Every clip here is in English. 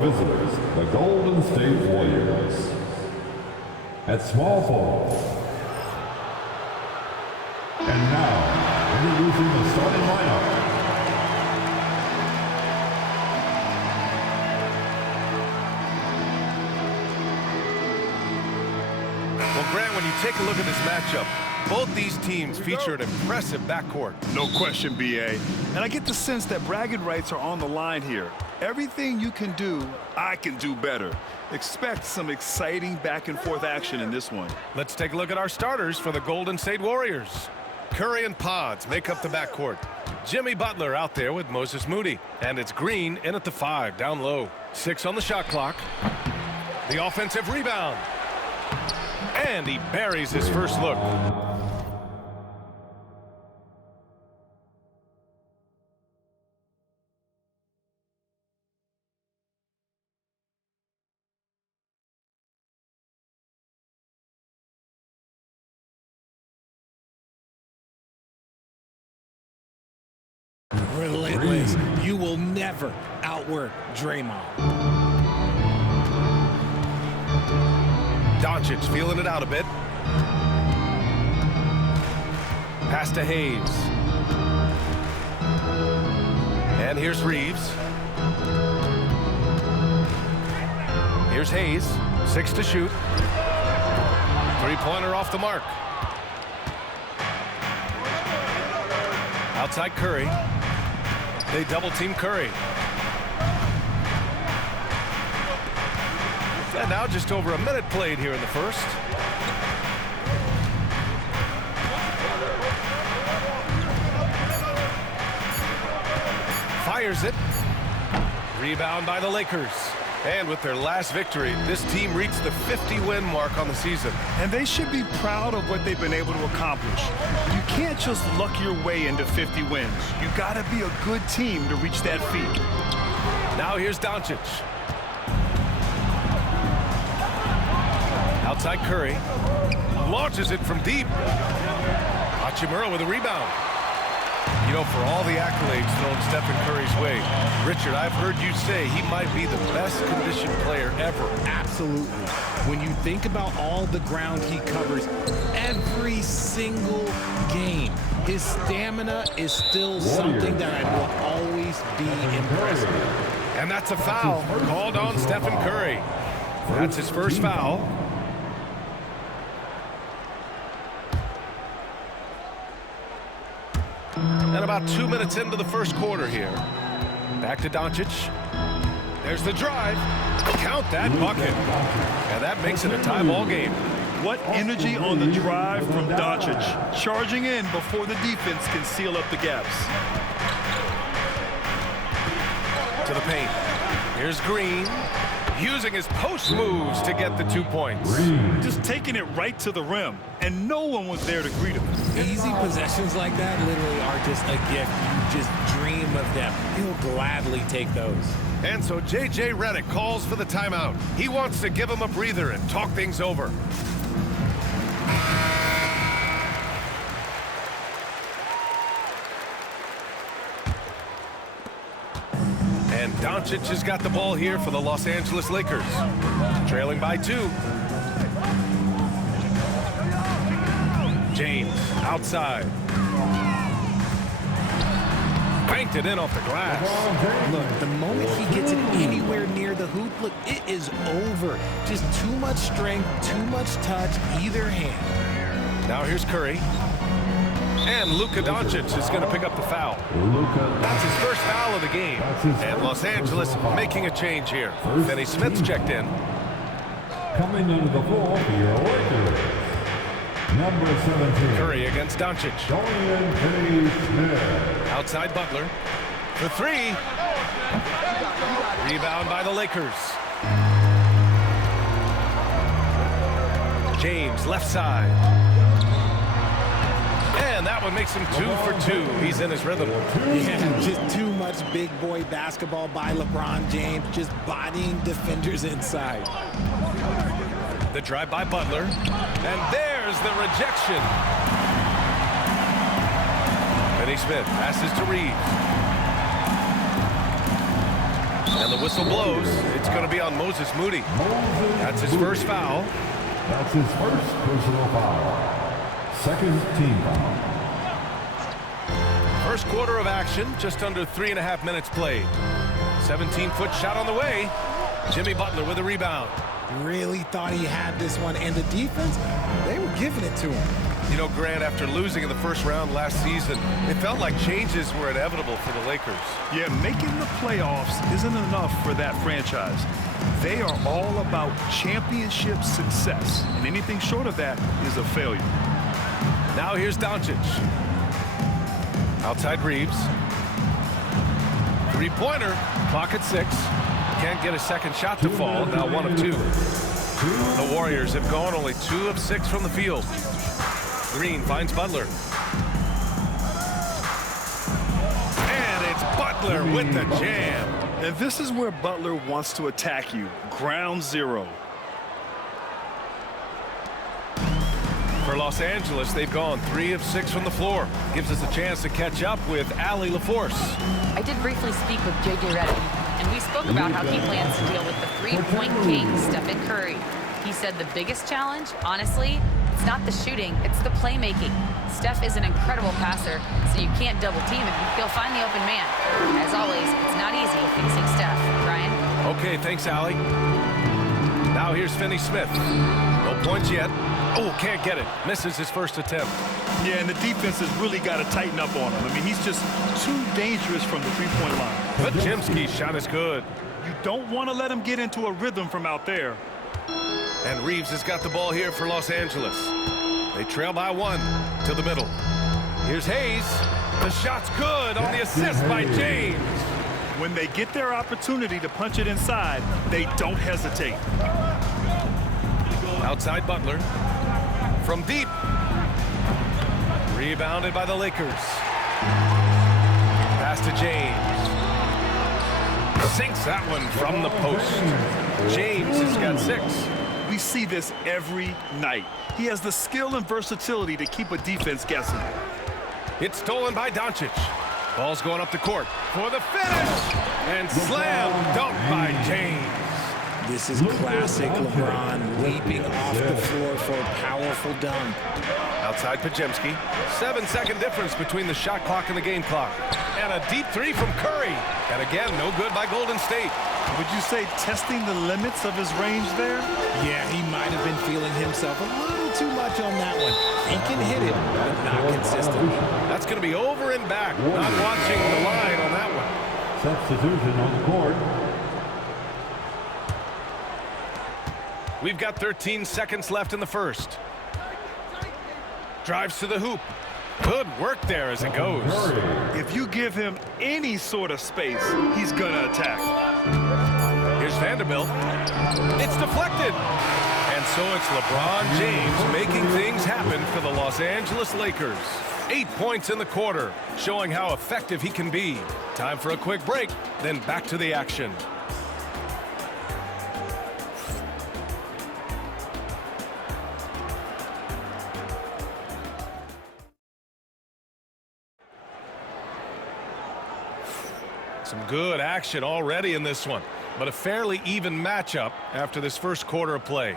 Visitors, the Golden State Warriors. At small forward. And now, introducing the starting lineup. Well, Grant, when you take a look at this matchup, both these teams feature an impressive backcourt. No question, B.A. And I get the sense that bragging rights are on the line here. Everything you can do, I can do better. Expect some exciting back-and-forth action in this one. Let's take a look at our starters for the Golden State Warriors. Curry and Pods make up the backcourt. Jimmy Butler out there with Moses Moody. And it's Green in at the 5, down low. 6 on the shot clock. The offensive rebound. And he buries his first look. Relentless. You will never outwork Draymond. Doncic feeling it out a bit. Pass to Hayes. And here's Reeves. Here's Hayes. 6 to shoot. Three-pointer off the mark. Outside Curry. They double-team Curry. And now just over a minute played here in the first. Fires it. Rebound by the Lakers. And with their last victory, this team reached the 50-win mark on the season. And they should be proud of what they've been able to accomplish. You can't just luck your way into 50 wins. You gotta be a good team to reach that feat. Now here's Doncic. Outside Curry. Launches it from deep. Hachimura with a rebound. You know, for all the accolades thrown Stephen Curry's way, Richard, I've heard you say he might be the best conditioned player ever. Absolutely. When you think about all the ground he covers every single game, his stamina is still something that I will always be impressed with. And that's a foul called on Stephen Curry. That's his first foul. And about 2 minutes into the first quarter here. Back to Doncic. There's the drive. Count that bucket. And that makes it a tie ball game. What energy on the drive from Doncic. Charging in before the defense can seal up the gaps. To the paint. Here's Green. Using his post moves to get the 2 points. Just taking it right to the rim, and no one was there to greet him. Easy possessions like that literally are just a gift. You just dream of them. He'll gladly take those. And so J.J. Redick calls for the timeout. He wants to give him a breather and talk things over. And Doncic has got the ball here for the Los Angeles Lakers. Trailing by 2. James outside. Banked it in off the glass. Look, the moment he gets it anywhere near the hoop, look, it is over. Just too much strength, too much touch, either hand. Now here's Curry. And Luka Doncic is going to pick up the foul. That's his first foul of the game. And Los Angeles making a change here. Finney Smith's checked in. Coming into the floor for your Lakers. Number 17. Curry against Doncic. Outside Butler. For 3. Rebound by the Lakers. James left side. And that one makes him 2 for 2. He's in his rhythm. Yeah, just too much big boy basketball by LeBron James, just bodying defenders inside. The drive by Butler. And there's the rejection. Finney Smith passes to Reeves. And the whistle blows. It's going to be on Moses Moody. That's his first foul. That's his first personal foul. Second team foul. First quarter of action, just under 3.5 minutes played. 17-foot shot on the way. Jimmy Butler with a rebound. Really thought he had this one, and the defense, they were giving it to him. You know, Grant, after losing in the first round last season, it felt like changes were inevitable for the Lakers. Yeah, making the playoffs isn't enough for that franchise. They are all about championship success, and anything short of that is a failure. Now here's Doncic. Outside Reeves. Three-pointer. Clock at 6. Can't get a second shot to fall. Now 1 of 2. The Warriors have gone only 2 of 6 from the field. Green finds Butler. And it's Butler with the jam. And this is where Butler wants to attack you. Ground zero. For Los Angeles, they've gone 3 of 6 from the floor. Gives us a chance to catch up with Allie LaForce. I did briefly speak with J.J. Redick, and we spoke about how he plans to deal with the three-point king, Stephen Curry. He said the biggest challenge, honestly, it's not the shooting, it's the playmaking. Steph is an incredible passer, so you can't double team him. He'll find the open man. As always, it's not easy facing Steph. Ryan? Okay, thanks, Allie. Now here's Finney Smith. No points yet. Oh, can't get it. Misses his first attempt. Yeah, and the defense has really got to tighten up on him. I mean, he's just too dangerous from the three-point line. But Jimski's shot is good. You don't want to let him get into a rhythm from out there. And Reeves has got the ball here for Los Angeles. They trail by 1 to the middle. Here's Hayes. The shot's good on the assist by James. When they get their opportunity to punch it inside, they don't hesitate. Outside Butler. From deep. Rebounded by the Lakers. Pass to James. Sinks that one from the post. James has got 6. We see this every night. He has the skill and versatility to keep a defense guessing. It's stolen by Doncic. Ball's going up the court for the finish. And slam dunk by James. This is classic LeBron leaping off the floor for a powerful dunk. Outside Pajemski. 7-second difference between the shot clock and the game clock. And a deep 3 from Curry. And again, no good by Golden State. Would you say testing the limits of his range there? Yeah, he might have been feeling himself a little too much on that one. He can hit it, but not consistent. That's going to be over and back. Not watching the line on that one. Substitution on the court. We've got 13 seconds left in the first. Drives to the hoop. Good work there as it goes. If you give him any sort of space, he's going to attack. Here's Vanderbilt. It's deflected. And so it's LeBron James making things happen for the Los Angeles Lakers. 8 points in the quarter, showing how effective he can be. Time for a quick break, then back to the action. Some good action already in this one, but a fairly even matchup after this first quarter of play.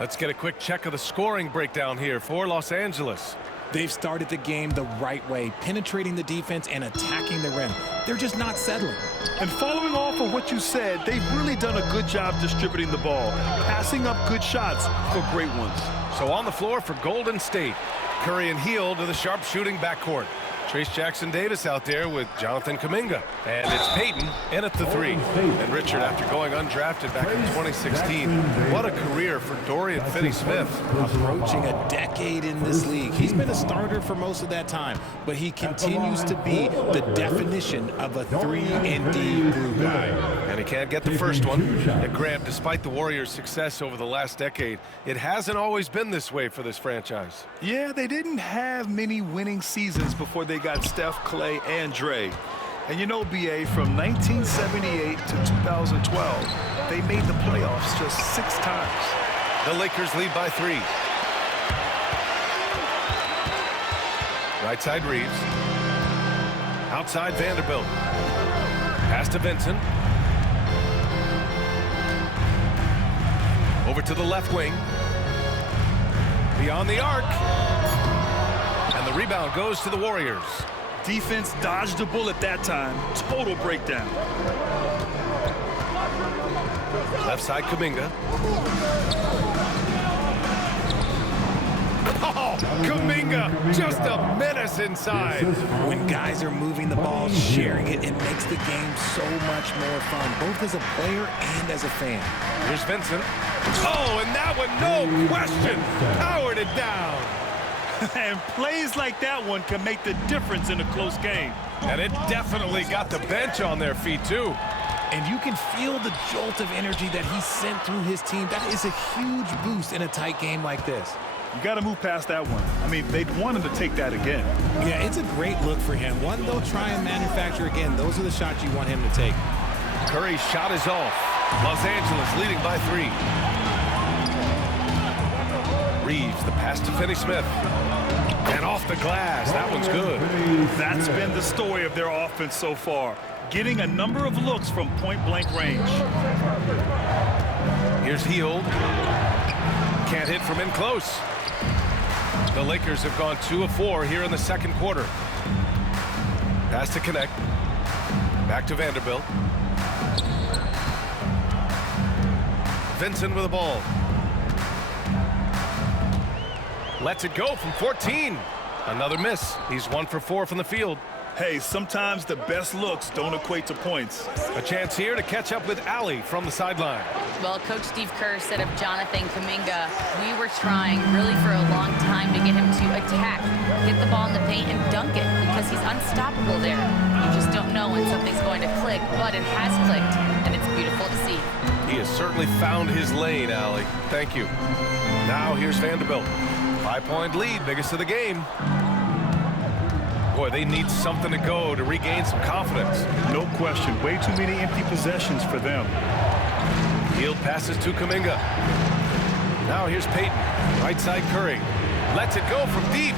Let's get a quick check of the scoring breakdown here for Los Angeles. They've started the game the right way, penetrating the defense and attacking the rim. They're just not settling. And following off of what you said, they've really done a good job distributing the ball, passing up good shots for great ones. So on the floor for Golden State, Curry and Hield to the sharp-shooting backcourt. Trace Jackson-Davis out there with Jonathan Kuminga. And it's Payton in at the 3. And Richard, after going undrafted back in 2016, what a career for Dorian Finney-Smith. Approaching a decade in this league. He's been a starter for most of that time, but he continues to be the definition of a 3-and-D glue guy. And he can't get the first one. And Grant, despite the Warriors' success over the last decade, it hasn't always been this way for this franchise. Yeah, they didn't have many winning seasons before they got Steph, Clay, and Dre. And you know, BA, from 1978 to 2012, they made the playoffs just 6 times. The Lakers lead by 3. Right side Reeves. Outside Vanderbilt. Pass to Vincent. Over to the left wing. Beyond the arc. And the rebound goes to the Warriors. Defense dodged a bullet that time. Total breakdown. Left side, Kuminga. Oh, Kuminga, just a menace inside. When guys are moving the ball, sharing it, it makes the game so much more fun, both as a player and as a fan. Here's Vincent. Oh, and that one, no question, powered it down. And plays like that one can make the difference in a close game. And it definitely got the bench on their feet, too. And you can feel the jolt of energy that he sent through his team. That is a huge boost in a tight game like this. You got to move past that one. I mean, they'd want him to take that again. Yeah, it's a great look for him. One they'll try and manufacture again. Those are the shots you want him to take. Curry's shot is off. Los Angeles leading by 3. Reeves, the pass to Finney-Smith. And off the glass. That one's good. That's been the story of their offense so far. Getting a number of looks from point-blank range. Here's Hield. Can't hit from in close. The Lakers have gone 2 of 4 here in the second quarter. Pass to connect. Back to Vanderbilt. Vincent with the ball. Lets it go from 14. Another miss. He's 1 for 4 from the field. Hey, sometimes the best looks don't equate to points. A chance here to catch up with Ali from the sideline. Well, Coach Steve Kerr said of Jonathan Kuminga, we were trying really for a long time to get him to attack, get the ball in the paint and dunk it because he's unstoppable there. You just don't know when something's going to click, but it has clicked, and it's beautiful to see. He has certainly found his lane, Ali. Thank you. Now here's Vanderbilt. 5-point lead, biggest of the game. Boy, they need something to go to regain some confidence. No question. Way too many empty possessions for them. Hield passes to Kuminga. Now here's Payton. Right side Curry. Lets it go from deep.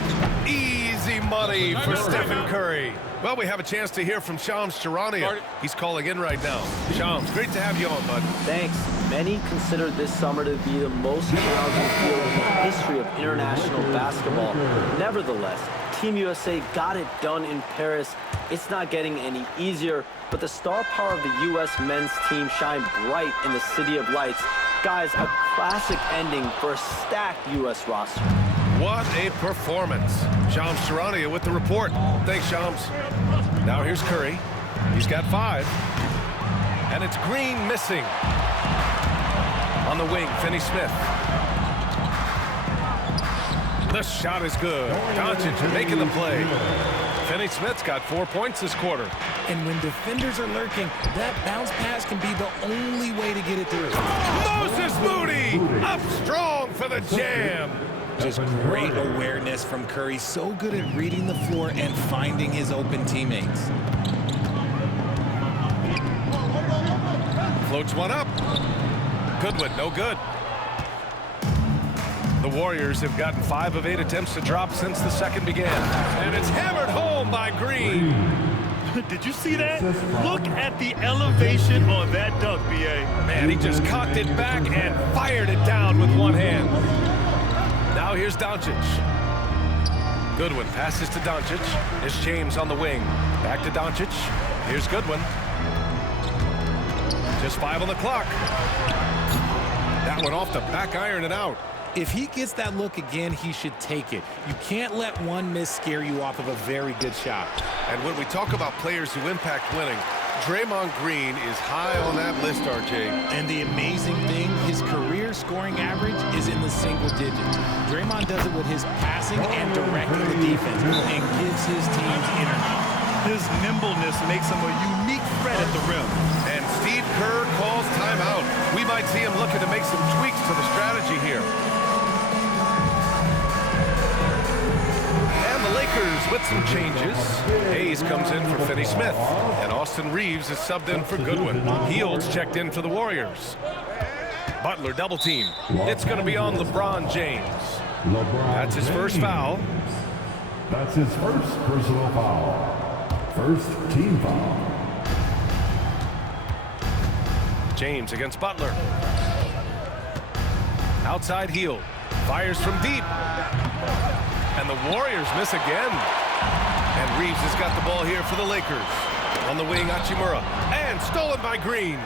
Easy money for Stephen Curry. Well, we have a chance to hear from Shams Charania. He's calling in right now. Shams, great to have you on, bud. Thanks. Many consider this summer to be the most challenging field in the history of international basketball. Nevertheless, Team USA got it done in Paris. It's not getting any easier, but the star power of the U.S. men's team shined bright in the City of Lights. Guys, a classic ending for a stacked U.S. roster. What a performance. Shams Charania with the report. Thanks, Shams. Now here's Curry. He's got 5. And it's Green missing. On the wing, Finney-Smith. The shot is good. Doncic making the play. Finney-Smith's got 4 points this quarter. And when defenders are lurking, that bounce pass can be the only way to get it through. Moses Moody up strong for the jam. Just great awareness from Curry. So good at reading the floor and finding his open teammates. Floats one up. Goodwin, no good. The Warriors have gotten 5 of 8 attempts to drop since the second began. And it's hammered home by Green. Did you see that? Look at the elevation on that dunk, B.A. Man, he just cocked it back and fired it down with one hand. Now here's Doncic. Goodwin passes to Doncic. Here's James on the wing. Back to Doncic. Here's Goodwin. Just 5 on the clock. That one off the back iron and out. If he gets that look again, he should take it. You can't let one miss scare you off of a very good shot. And when we talk about players who impact winning, Draymond Green is high on that list, RJ. And the amazing thing, his career scoring average is in the single digits. Draymond does it with his passing and directing the defense and gives his teams energy. His nimbleness makes him a unique threat at the rim. And Steve Kerr calls timeout. We might see him looking to make some tweaks to the strategy here. And the Lakers with some changes. Hayes comes in for Finney-Smith. And Austin Reeves is subbed in for Goodwin. Hield's checked in for the Warriors. Butler double team. It's going to be on LeBron James. That's his first foul. That's his first personal foul. First team foul. James against Butler. Outside heel. Fires from deep. And the Warriors miss again. And Reeves has got the ball here for the Lakers. On the wing, Hachimura. And stolen by Green.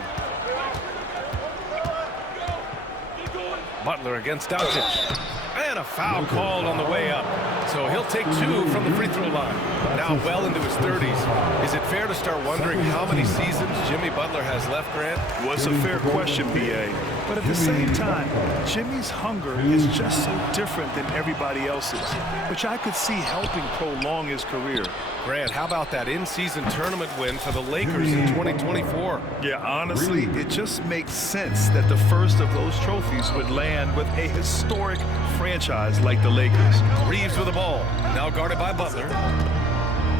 Butler against Doncic. And a foul called on the way up. So he'll take 2 from the free throw line. Now well into his 30s. Is it fair to start wondering how many seasons Jimmy Butler has left, Grant? Well, it's a fair question, B.A. But at the same time, Jimmy's hunger is just so different than everybody else's, which I could see helping prolong his career. Grant, how about that in-season tournament win for the Lakers in 2024? Yeah, honestly, it just makes sense that the first of those trophies would land with a historic franchise like the Lakers. Reeves with the ball, now guarded by Butler.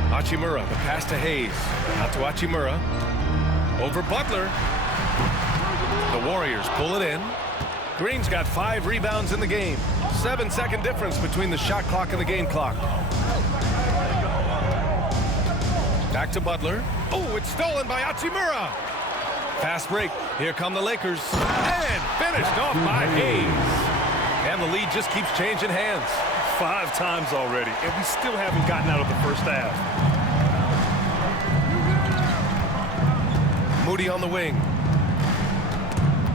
Hachimura, the pass to Hayes. Out to Hachimura. Over Butler. The Warriors pull it in. Green's got 5 rebounds in the game. 7-second difference between the shot clock and the game clock. Back to Butler. Oh, it's stolen by Hachimura. Fast break. Here come the Lakers. And finished off by Hayes. And the lead just keeps changing hands. 5 times already, and we still haven't gotten out of the first half. Moody on the wing.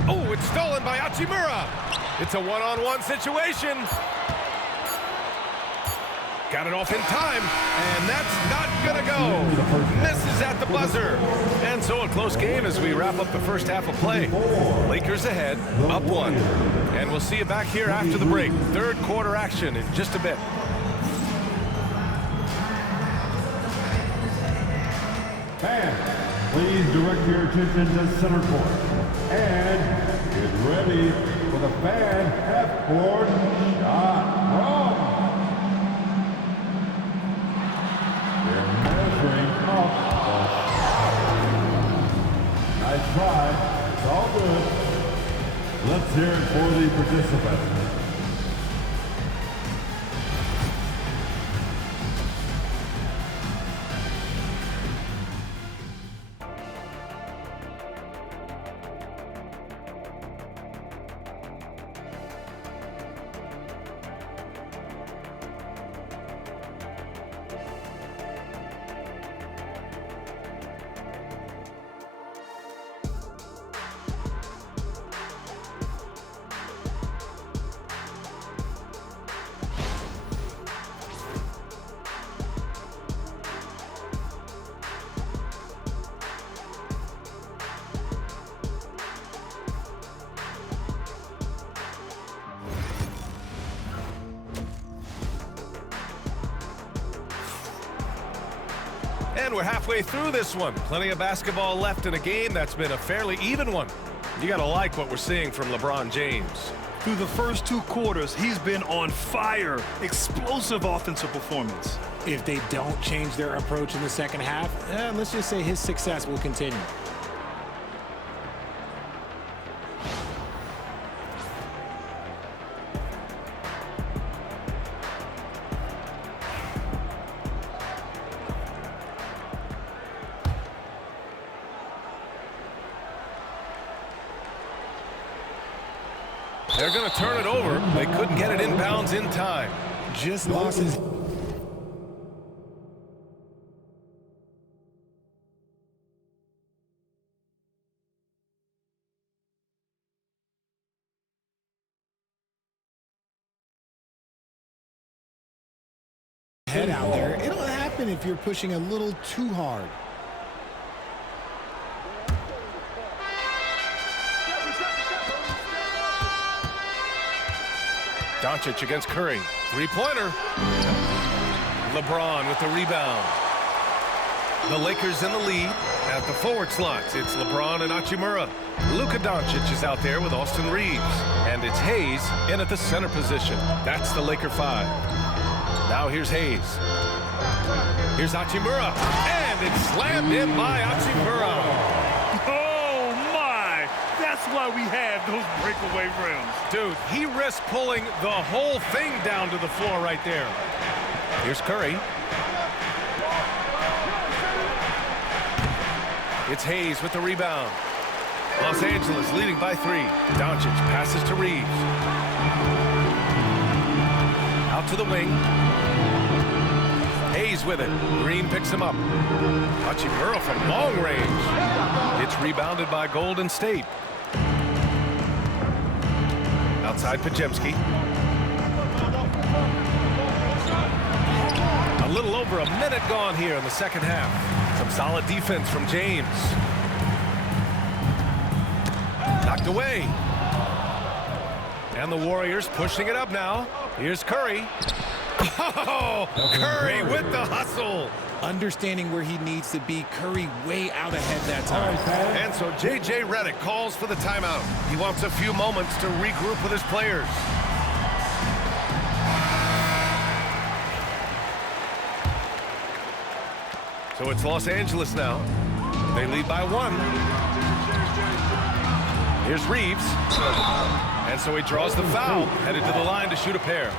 Oh, it's stolen by Hachimura. It's a one-on-one situation. Got it off in time, and that's not gonna go. Misses at the buzzer. And so a close game as we wrap up the first half of play. Lakers ahead, up 1. And we'll see you back here after the break. Third quarter action in just a bit. Fans, please direct your attention to center court. And get ready for the fan half-court shot from. They're measuring up the nice try. It's all good. Let's hear it for the participants. And we're halfway through this one. Plenty of basketball left in a game that's been a fairly even one. You gotta like what we're seeing from LeBron James. Through the first 2 quarters, he's been on fire. Explosive offensive performance. If they don't change their approach in the second half, let's just say his success will continue. They're going to turn it over. They couldn't get it inbounds in time. Just lost his head out there. It'll happen if you're pushing a little too hard. Doncic against Curry. 3-pointer. LeBron with the rebound. The Lakers in the lead at the forward slots. It's LeBron and Hachimura. Luka Doncic is out there with Austin Reeves. And it's Hayes in at the center position. That's the Laker 5. Now here's Hayes. Here's Hachimura. And it's slammed in by Hachimura. That's why we have those breakaway rims. Dude, he risked pulling the whole thing down to the floor right there. Here's Curry. It's Hayes with the rebound. Los Angeles leading by 3. Doncic passes to Reeves. Out to the wing. Hayes with it. Green picks him up. Hachimura from long range. It's rebounded by Golden State. Outside Pajemski. A little over a minute gone here in the second half. Some solid defense from James. Knocked away. And the Warriors pushing it up now. Here's Curry. Oh, Curry with the hustle. Understanding where he needs to be, Curry way out ahead that time. And so J.J. Redick calls for the timeout. He wants a few moments to regroup with his players. So it's Los Angeles now. They lead by 1. Here's Reeves. And so he draws the foul, headed to the line to shoot a pair.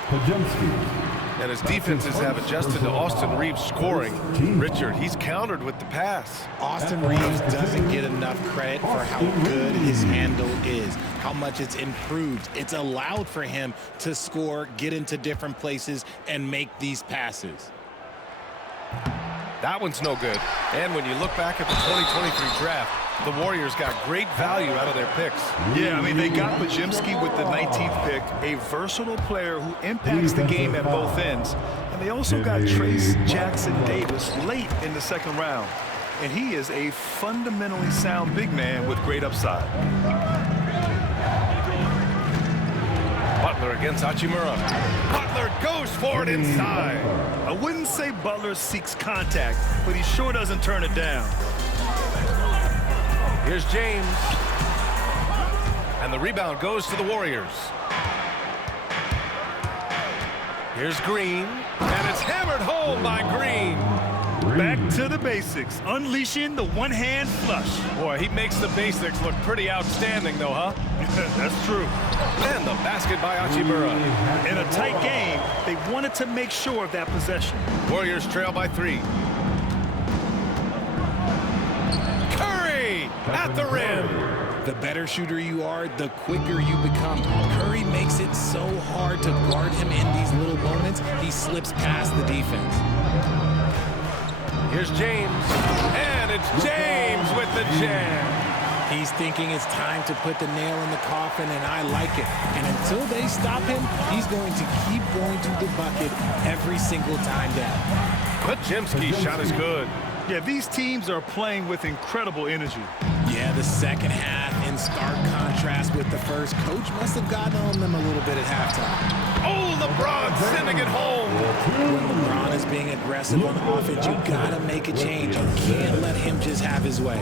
And his defenses have adjusted to Austin Reeves scoring. Richard, he's countered with the pass. Austin Reeves doesn't get enough credit for how good his handle is, how much it's improved. It's allowed for him to score, get into different places, and make these passes. That one's no good. And when you look back at the 2023 draft, the Warriors got great value out of their picks. Yeah, I mean, they got Pajemski with the 19th pick, a versatile player who impacts the game at both ends. And they also got Trace Jackson Davis late in the second round. And he is a fundamentally sound big man with great upside. Butler against Hachimura. Butler goes for it inside. I wouldn't say Butler seeks contact, but he sure doesn't turn it down. Here's James. And the rebound goes to the Warriors. Here's Green. And it's hammered home by Green. Back to the basics, unleashing the one-hand flush. Boy, he makes the basics look pretty outstanding, though, huh? That's true. And the basket by Hachimura. In a tight game, they wanted to make sure of that possession. Warriors trail by 3. Curry at the rim. The better shooter you are, the quicker you become. Curry makes it so hard to guard him in these little moments. He slips past the defense. Here's James. And it's James with the jam. He's thinking it's time to put the nail in the coffin, and I like it. And until they stop him, he's going to keep going to the bucket every single time down. Pajemski's shot is good. Yeah, these teams are playing with incredible energy. Yeah, the second half in stark contrast with the first. Coach must have gotten on them a little bit at halftime. Oh, LeBron sending it home. When LeBron is being aggressive on offense, you gotta make a change. You can't let him just have his way.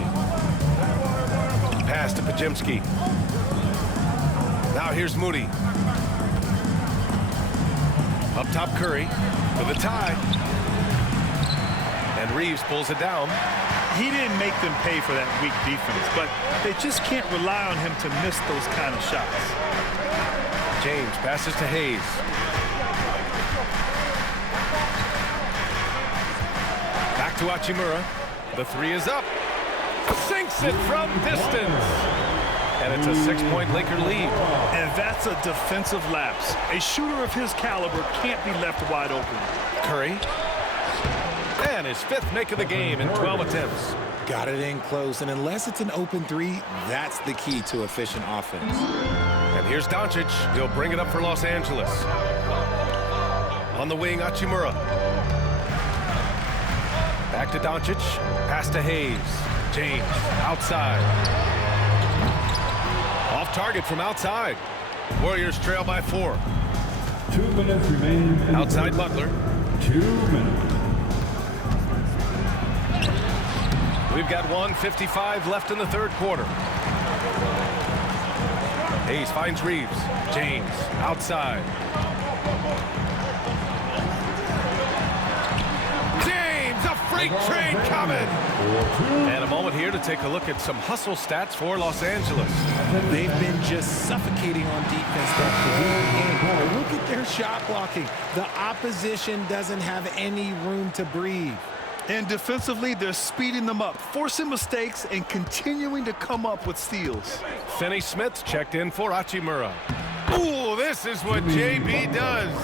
Pass to Pajemski. Now here's Moody. Up top Curry for the tie. And Reeves pulls it down. He didn't make them pay for that weak defense, but they just can't rely on him to miss those kind of shots. James passes to Hayes. Back to Hachimura. The 3 is up. Sinks it from distance. And it's a 6-point Laker lead. And that's a defensive lapse. A shooter of his caliber can't be left wide open. Curry. And his 5th make of the game in 12 attempts. Got it in close, and unless it's an open 3, that's the key to efficient offense. And here's Doncic. He'll bring it up for Los Angeles. On the wing, Hachimura. Back to Doncic. Pass to Hayes. James outside. Off target from outside. Warriors trail by 4. 2 minutes remaining. Outside Butler. 2 minutes. We've got 1:55 left in the third quarter. Hayes finds Reeves. James outside. James, a freight train coming. And a moment here to take a look at some hustle stats for Los Angeles. They've been just suffocating on defense the whole game. Look at their shot blocking. The opposition doesn't have any room to breathe. And defensively, they're speeding them up, forcing mistakes and continuing to come up with steals. Finney Smith checked in for Hachimura. Ooh, this is what JB does.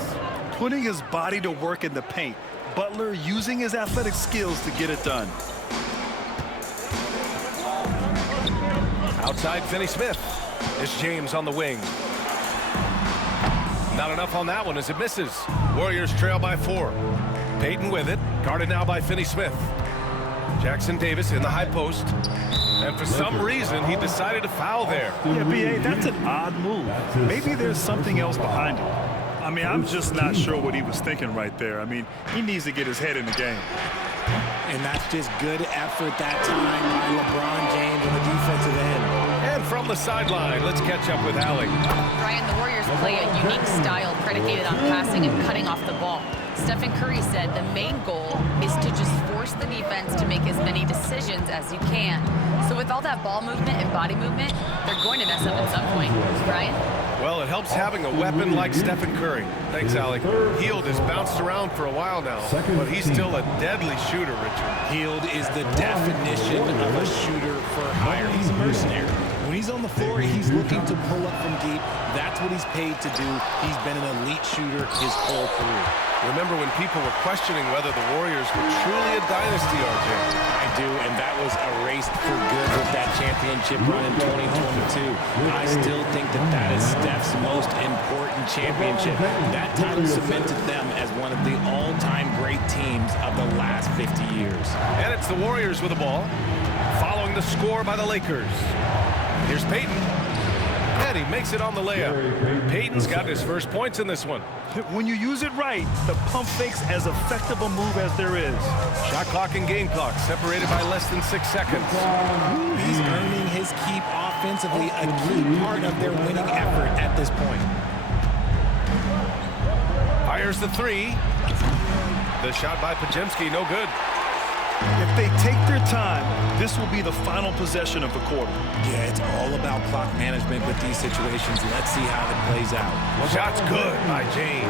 Putting his body to work in the paint. Butler using his athletic skills to get it done. Outside Finney Smith. It's James on the wing. Not enough on that one as it misses. Warriors trail by 4. Payton with it, guarded now by Finney Smith. Jackson Davis in the high post. And for some reason, he decided to foul there. Yeah, B.A., that's an odd move. Maybe there's something else behind it. I mean, I'm just not sure what he was thinking right there. I mean, he needs to get his head in the game. And that's just good effort that time by LeBron James on the defensive end. And from the sideline, let's catch up with Allie. Brian, the Warriors play a unique style predicated on passing and cutting off the ball. Stephen Curry said the main goal is to just force the defense to make as many decisions as you can. So with all that ball movement and body movement, they're going to mess up at some point. Brian? Well, it helps having a weapon like Stephen Curry. Thanks, Allie. Hield has bounced around for a while now, but he's still a deadly shooter, Richard. Hield is the definition of a shooter for hire. He's a mercenary. When he's on the floor, he's looking to pull up from deep. That's what he's paid to do. He's been an elite shooter his whole career. Remember when people were questioning whether the Warriors were truly a dynasty, RJ? I do, and that was erased for good with that championship run in 2022. I still think that that is Steph's most important championship. That title cemented them as one of the all-time great teams of the last 50 years. And it's the Warriors with the ball, following the score by the Lakers. Here's Payton. And he makes it on the layup. Payton's got his first points in this one. When you use it right, the pump fake's as effective a move as there is. Shot clock and game clock separated by less than 6 seconds. He's earning his keep offensively, a key part of their winning effort at this point. Fires the 3. The shot by Podziemski, no good. If they take their time, this will be the final possession of the quarter. Yeah, it's all about clock management with these situations. Let's see how it plays out. Shot's good by James.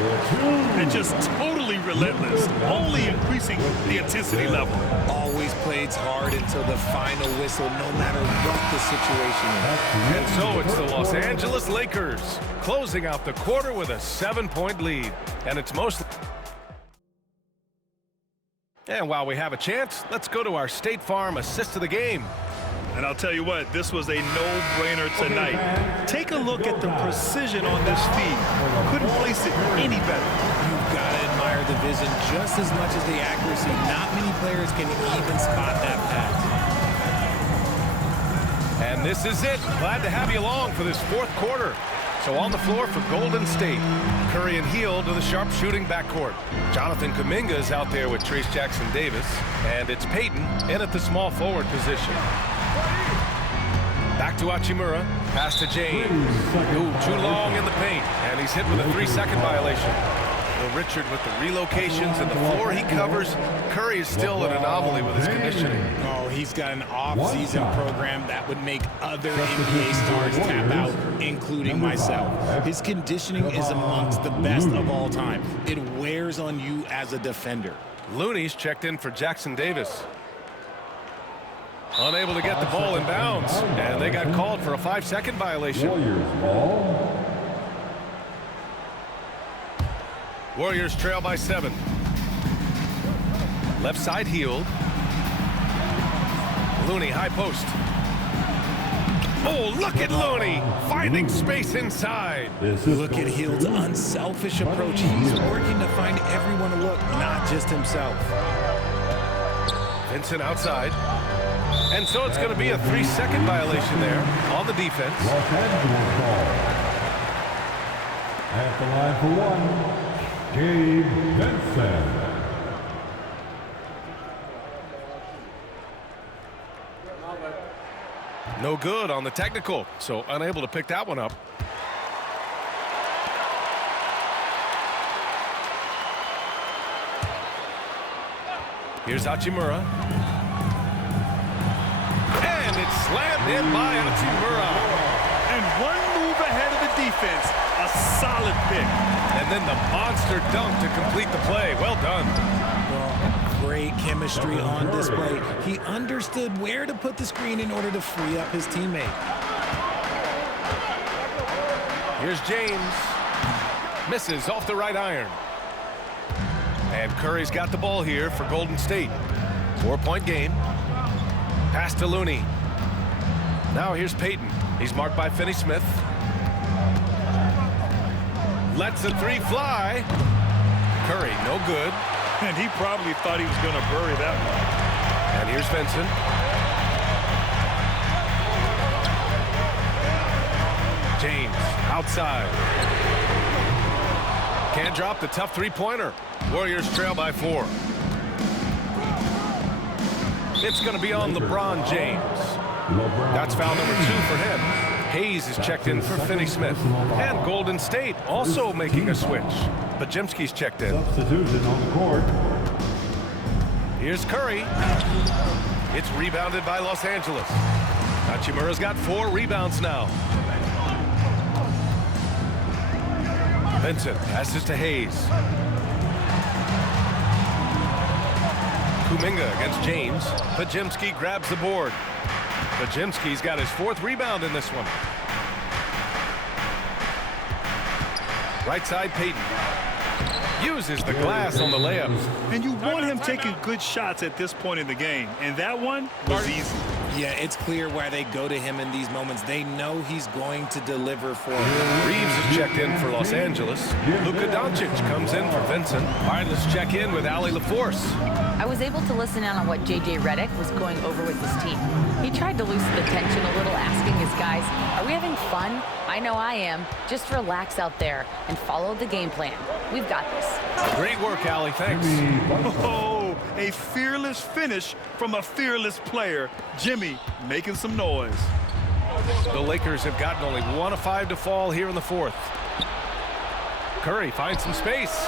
And just totally relentless, only increasing the intensity level. Always plays hard until the final whistle, no matter what the situation is. And so it's the Los Angeles Lakers closing out the quarter with a 7-point lead. And it's mostly... And while we have a chance, let's go to our State Farm assist of the game. And I'll tell you what, this was a no-brainer tonight. Take a look at the precision on this feed. Couldn't place it any better. You've got to admire the vision just as much as the accuracy. Not many players can even spot that pass. And this is it. Glad to have you along for this fourth quarter. So on the floor for Golden State, Curry and Hield to the sharp-shooting backcourt. Jonathan Kuminga is out there with Trace Jackson Davis, and it's Payton in at the small forward position. Back to Hachimura, pass to James. Ooh, too long in the paint, and he's hit with a 3-second violation. Well, Richard, with the relocations and the floor he covers, Curry is still an anomaly with his conditioning. Oh, he's got an off-season program that would make other NBA stars tap out, including myself. His conditioning is amongst the best of all time. It wears on you as a defender. Looney's checked in for Jackson Davis. Unable to get the ball in bounds, and they got called for a 5-second violation. Warriors trail by 7. Left side Hield. Looney high post. Oh, look at Looney finding space inside. Look at Hield's unselfish approach. He's working to find everyone to look, not just himself. Vincent outside. And so it's going to be a 3-second violation there on the defense. Los Angeles ball. At the line for 1. Gabe Vincent. No good on the technical, so unable to pick that one up. Here's Hachimura. And it's slammed in by Hachimura. And one move ahead of the defense, a solid pick. And then the monster dunk to complete the play. Well done. Well, great chemistry on display. He understood where to put the screen in order to free up his teammate. Here's James. Misses off the right iron. And Curry's got the ball here for Golden State. 4-point game. Pass to Looney. Now here's Payton. He's marked by Finney-Smith. Lets the three fly. Curry, no good. And he probably thought he was going to bury that one. And here's Vincent. James, outside. Can't drop the tough three-pointer. Warriors trail by 4. It's going to be on LeBron James. That's foul number 2 for him. Hayes is checked in for Finney-Smith. And Golden State also making a switch. Bajemski's checked in. Substitution on the court. Here's Curry. It's rebounded by Los Angeles. Hachimura's got 4 rebounds now. Vincent passes to Hayes. Kuminga against James. Bajemski grabs the board. Bajemski's got his 4th rebound in this one. Right side, Payton. Uses the glass on the layup. And you want him taking good shots at this point in the game. And that one was easy. Yeah, it's clear why they go to him in these moments. They know he's going to deliver for them. Reeves is checked in for Los Angeles. Luka Doncic comes in for Vincent. All right, let's check in with Allie LaForce. I was able to listen in on what J.J. Redick was going over with his team. He tried to loosen the tension a little, asking his guys, are we having fun? I know I am. Just relax out there and follow the game plan. We've got this. Great work, Allie. Thanks. Oh, a fearless finish from a fearless player. Jimmy making some noise. The Lakers have gotten only 1 of 5 to fall here in the 4th. Curry finds some space.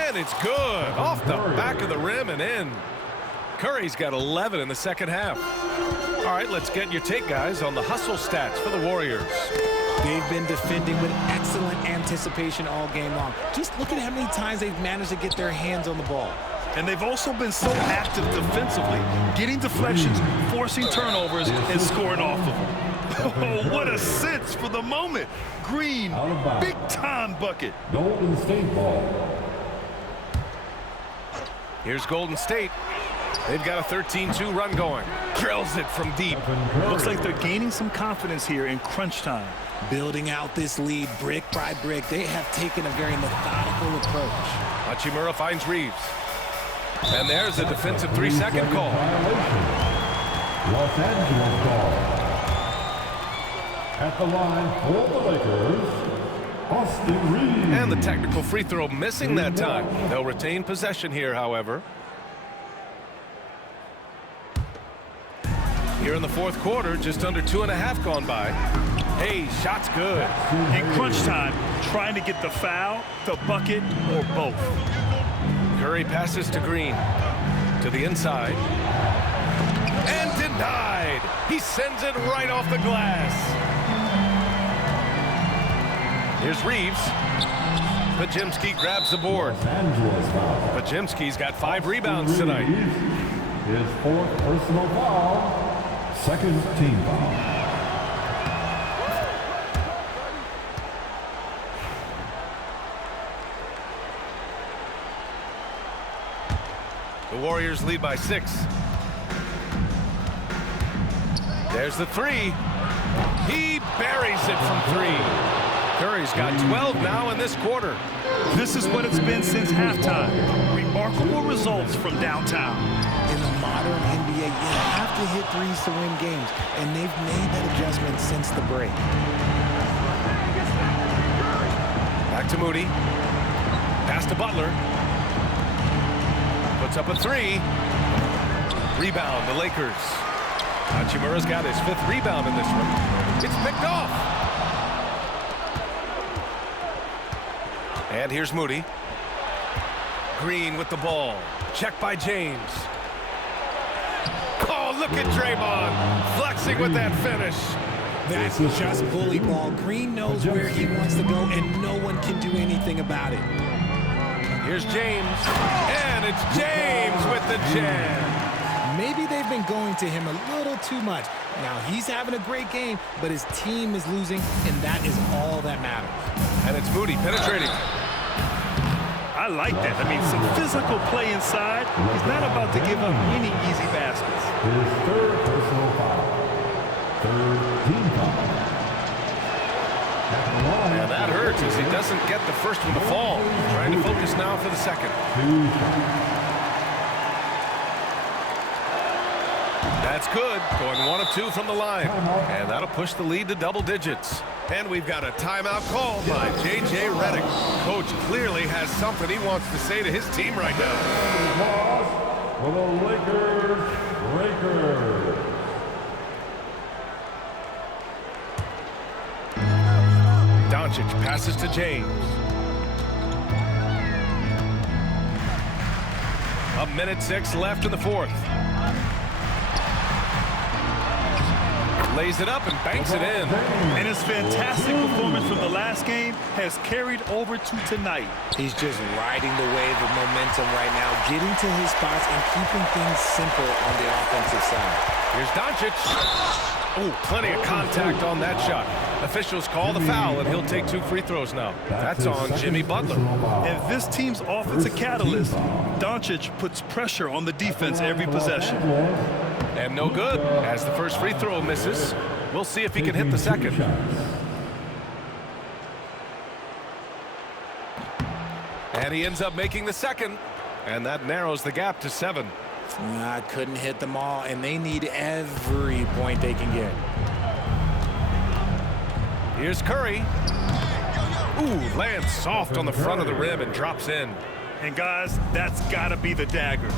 And it's good. Off the back of the rim and in. Curry's got 11 in the second half. All right, let's get your take, guys, on the hustle stats for the Warriors. They've been defending with excellent anticipation all game long. Just look at how many times they've managed to get their hands on the ball. And they've also been so active defensively, getting deflections, forcing turnovers, and scoring off of them. Oh, what a sense for the moment. Green, big-time bucket. Golden State ball. Here's Golden State. They've got a 13-2 run going. Drills it from deep. Looks like they're gaining some confidence here in crunch time. Building out this lead brick by brick, they have taken a very methodical approach. Hachimura finds Reeves. And there's a defensive 3-second call. Los Angeles ball. At the line for the Lakers, Austin Reeves. And the technical free throw missing that time. They'll retain possession here, however. Here in the 4th quarter, just under 2.5 gone by. Hey, shot's good. In crunch time, trying to get the foul, the bucket, or both. Curry passes to Green. To the inside. And denied. He sends it right off the glass. Here's Reeves. Bajemski grabs the board. Bajemski's got 5 rebounds tonight. His 4th personal foul. 2nd team foul. The Warriors lead by 6. There's the 3. He buries it from 3. Curry's got 12 now in this quarter. This is what it's been since halftime. Remarkable results from downtown. In the modern NBA, you have to hit threes to win games, and they've made that adjustment since the break. Back to Moody. Pass to Butler. Puts up a 3. Rebound, the Lakers. Hachimura's got his 5th rebound in this one. It's picked off. And here's Moody. Green with the ball. Checked by James. Oh, look at Draymond flexing with that finish. That's just bully ball. Green knows where he wants to go, and no one can do anything about it. Here's James, and it's James with the jam. Maybe they've been going to him a little too much. Now, he's having a great game, but his team is losing, and that is all that matters. And it's Moody penetrating. I like that. I mean, some physical play inside. He's not about to give up any easy baskets. His third personal foul. Third team foul. At the line, And that hurts as he doesn't get the first one to fall. Trying to focus now for the second. 2 shots. That's good. Going 1 of 2 from the line. And that'll push the lead to double digits. And we've got a timeout called by J.J. Redick. Coach clearly has something he wants to say to his team right now. Loss for the Lakers. Doncic passes to James. A minute 6 left in the fourth. Lays it up and banks it in. And his fantastic performance from the last game has carried over to tonight. He's just riding the wave of momentum right now, getting to his spots and keeping things simple on the offensive side. Here's Doncic. Oh, plenty of contact on that shot. Officials call the foul, and he'll take 2 free throws now. That's on Jimmy Butler. And this team's offensive catalyst, Doncic puts pressure on the defense every possession. And no good, as the first free throw misses. We'll see if he can hit the second. And he ends up making the second. And that narrows the gap to 7. I couldn't hit them all, and they need every point they can get. Here's Curry. Ooh, lands soft on the front of the rim and drops in. And guys, that's got to be the dagger.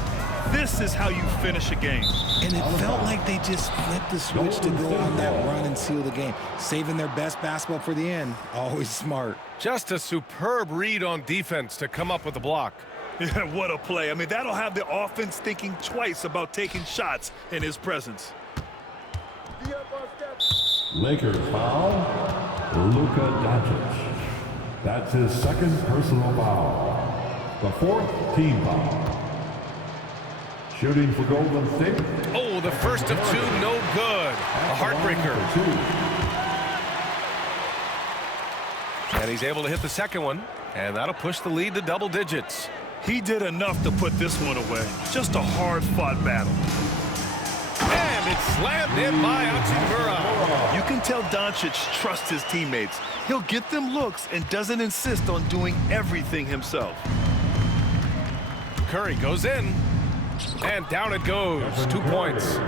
This is how you finish a game. And it felt like they just flipped the switch to go on that run and seal the game. Saving their best basketball for the end. Always smart. Just a superb read on defense to come up with the block. Yeah, what a play. I mean, that'll have the offense thinking twice about taking shots in his presence. Lakers foul. Luka Doncic. That's his second personal foul. The fourth team foul. Shooting for Golden State. Oh, the first of 2, no good. A heartbreaker. And he's able to hit the second one, and that'll push the lead to double digits. He did enough to put this one away. Just a hard-fought battle. And it's slammed in by Hachimura. You can tell Doncic trusts his teammates. He'll get them looks and doesn't insist on doing everything himself. Curry goes in. And down it goes. 2 points.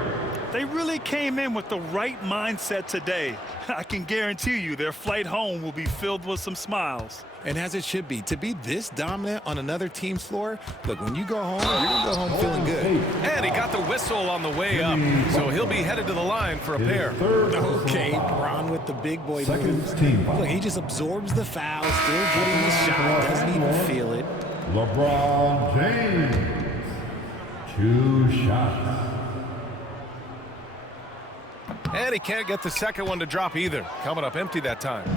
They really came in with the right mindset today. I can guarantee you their flight home will be filled with some smiles. And as it should be. To be this dominant on another team's floor, look, when you go home, you're going to go home feeling good. And he got the whistle on the way up, so he'll be headed to the line for a pair. Okay, Bron with the big boy moves. Look, he just absorbs the foul, still getting the shot, doesn't even feel it. LeBron James. 2 shots. And he can't get the second one to drop either. Coming up empty that time.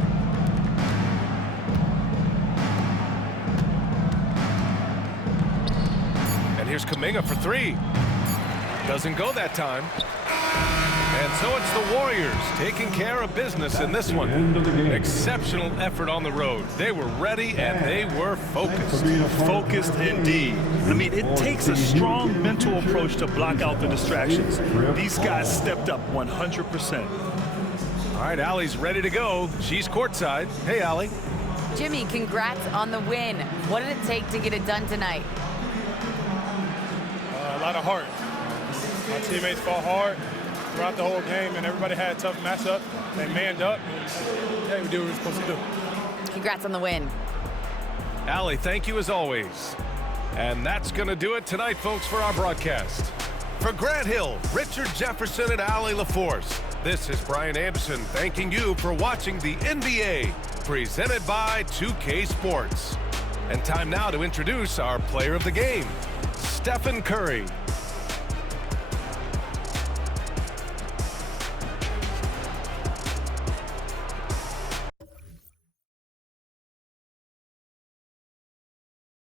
And here's Kuminga for 3. Doesn't go that time. And so it's the Warriors taking care of business in this one. Exceptional effort on the road. They were ready and they were focused. Focused indeed. I mean, it takes a strong mental approach to block out the distractions. These guys stepped up 100%. All right, Allie's ready to go. She's courtside. Hey, Allie. Jimmy, congrats on the win. What did it take to get it done tonight? A lot of heart. My teammates fought hard throughout the whole game, and everybody had a tough matchup. They manned up, and yeah, we did what we were supposed to do. Congrats on the win. Allie, thank you as always. And that's going to do it tonight, folks, for our broadcast. For Grant Hill, Richard Jefferson, and Allie LaForce, this is Brian Anderson thanking you for watching the NBA, presented by 2K Sports. And time now to introduce our player of the game, Stephen Curry.